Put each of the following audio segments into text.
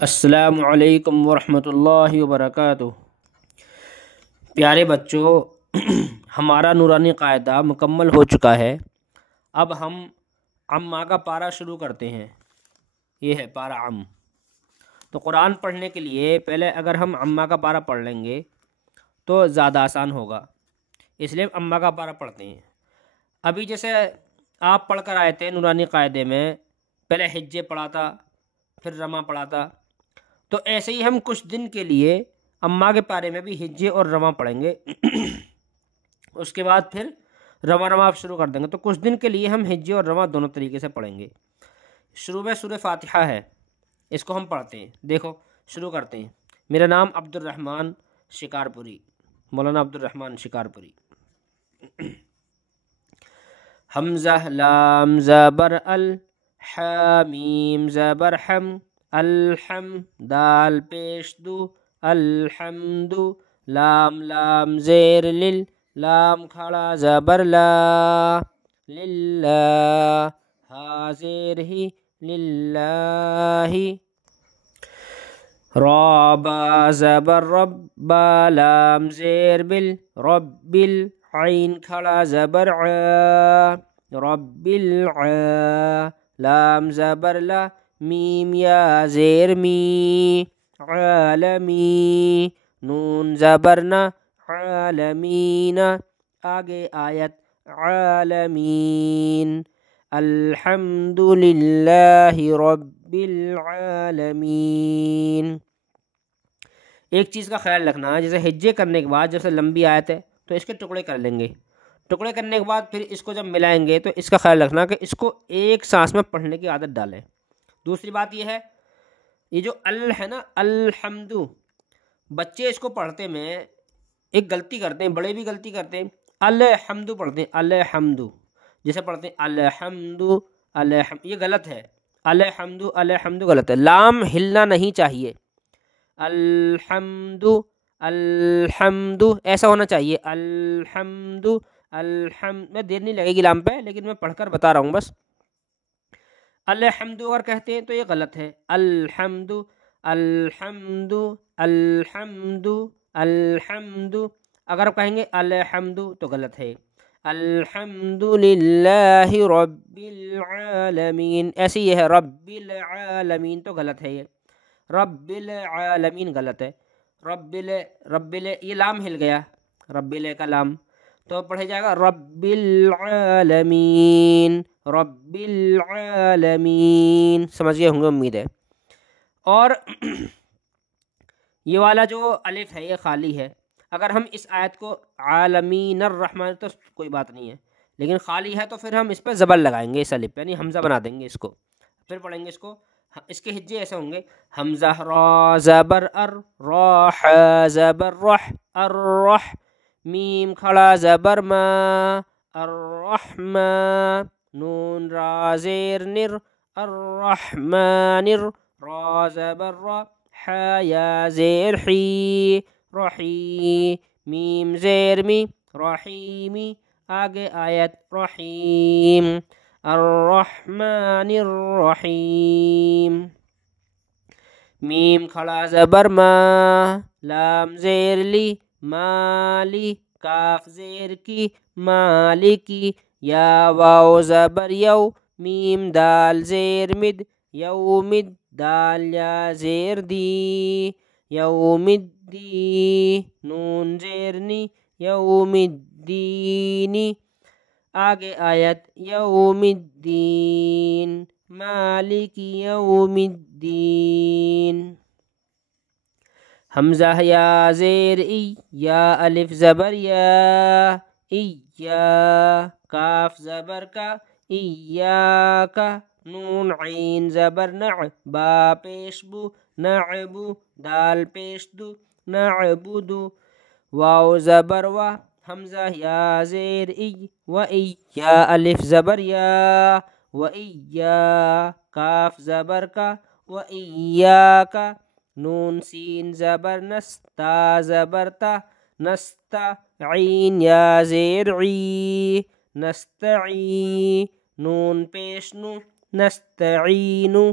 السلام علیکم ورحمۃ اللہ وبرکاتہ۔ پیارے بچوں، ہمارا نورانی قاعدہ مکمل ہو چکا ہے۔ اب ہم عمّہ کا پارہ شروع کرتے ہیں۔ یہ ہے پارہ عم۔ تو قرآن پڑھنے کے لیے پہلے اگر ہم عمّہ کا پارہ پڑھ لیں گے تو زیادہ آسان ہوگا، اس لیے عمّہ کا پارہ پڑھتے ہیں۔ ابھی جیسے آپ پڑھ کر آئے تھے نورانی قاعدے میں، پہلے حجے پڑھا تھا، پھر رمہ پڑھا تھا، تو ایسے ہی ہم کچھ دن کے لیے عمّہ کے پارے میں بھی حجے اور رمہ پڑھیں گے۔ اس کے بعد پھر رمہ آپ شروع کر دیں گے، تو کچھ دن کے لیے ہم حجے اور رمہ دونوں طریقے سے پڑھیں گے۔ شروع میں سورہ فاتحہ ہے، اس کو ہم پڑھتے ہیں۔ دیکھو شروع کرتے ہیں۔ میرا نام عبد الرحمن شکارپوری، مولانا عبد الرحمن شکارپوری۔ حمزہ لام زبر ال، ح میم زبر حم، الحم دال پیش دو، الحمد لام لام زیر لل، لام کھڑا زبر لا، للہ ہا زیر ہی، للہ را با زبر رب، با لام زیر بل، رب عین کھڑا زبر ع، رب الع لام زبر لا، میم یا زیر می، عالمی نون زبر نا، عالمین آگے آیت عالمین، الحمد للہ رب العالمین۔ ایک چیز کا خیال رکھنا ہے، جیسے حجے کرنے کے بعد جیسے لمبی آیت ہے تو اس کے ٹکڑے کر لیں گے، ٹکڑے کرنے کے بعد پھر اس کو جب ملائیں گے تو اس کا خیال رکھنا کہ اس کو ایک سانس میں پڑھنے کی عادت ڈالیں۔ دوسری بات یہ ہے، یہ جو ال ہے نا، الحمد، بچے اس کو پڑھتے میں ایک غلطی کرتے ہیں، بڑے بھی غلطی کرتے ہیں، الحمد پڑھتے ہیں، الحمد جیسے پڑھتے ہیں الحمد، الحمد، یہ غلط ہے۔ الحمد الحمد غلط ہے، لام ہلنا نہیں چاہیے۔ الحمد الحمد ایسا ہونا چاہیے، الحمد الحمد، میں دیر نہیں لگے گی لام پہ، لیکن میں پڑھ کر بتا رہا ہوں بس۔ الحمد اگر کہتے ہیں تو یہ غلط ہے، الحمد الحمد الحمد الحمد، اگر آپ کہیں گے الحمد تو غلط ہے۔ الحمد للہ رب العالمین، ایسے یہ ہے رب العالمین تو غلط ہے، یہ رب العالمین غلط ہے۔ رب یہ لام ہل گیا، رب کا لام، تو پڑھے جائے گا رب العالمین، رب العالمین، سمجھ گئے ہوں گے امید ہے۔ اور یہ والا جو الف ہے یہ خالی ہے، اگر ہم اس آیت کو عالمین الرحمن تو کوئی بات نہیں ہے، لیکن خالی ہے تو پھر ہم اس پہ زبر لگائیں گے، اس الف پہ یعنی حمزہ بنا دیں گے اس کو، پھر پڑھیں گے اس کو۔ اس کے حجے ایسے ہوں گے، حمزہ را زبر ار، راح زبر رح، الرح میم کھڑا زبر ما، الرحمن نون را زیر نر، الرحمن را زبر را، ح یا زیر حی، رحی میم زیر می، رحیمی آگے آیت رحیم، الرحمن الرحیم میم کھڑا زبر ما، لام زیر لی، مالی کاف زیر کی، مالکی یا واو زبر یو، میم دال زیر مد، یومد دال یا زیر دی، یوم الدی نون زیر نی، یوم الدینی آگے آیت یوم الدین، مالک یوم الدین۔ حمزہ یا زیر ای، یا الف زبر یا، ایا کاف زبر کا، ایاکا نون عین زبر نع، با پیش بو، نعبو دال پیش دو، نعبدو واو زبر و، حمزہ یا زیر ای، و ای یا الف زبر یا، و ایا کاف زبر کا، و ایاکا نون سین زبر نس، تا زبر تا، نستا عین یا زیر عی، نستعی نون پیش نو، نستعینو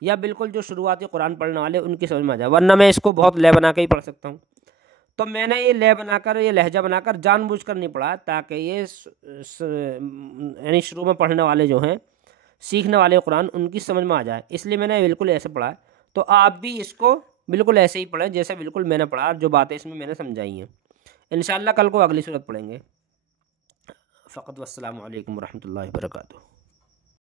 یا بالکل جو شروعاتی قرآن پڑھنے والے ان کی سمجھ میں آ جائے، ورنہ میں اس کو بہت لے بنا کے ہی پڑھ سکتا ہوں۔ تو میں نے یہ لے بنا کر، یہ لہجہ بنا کر جان بوجھ کر نہیں پڑھا تاکہ یہ یعنی شروع میں پڑھنے والے جو ہیں، سیکھنے والے قرآن، ان کی سمجھ میں آ جائے، اس لیے میں نے بالکل ایسے پڑھا ہے۔ تو آپ بھی اس کو بالکل ایسے ہی پڑھیں جیسے بالکل میں نے پڑھا، جو باتیں اس میں نے سمجھائی ہیں۔ انشاءاللہ کل کو اگلی صورت پڑھیں گے۔ فقط والسلام علیکم ورحمۃ اللہ وبرکاتہ۔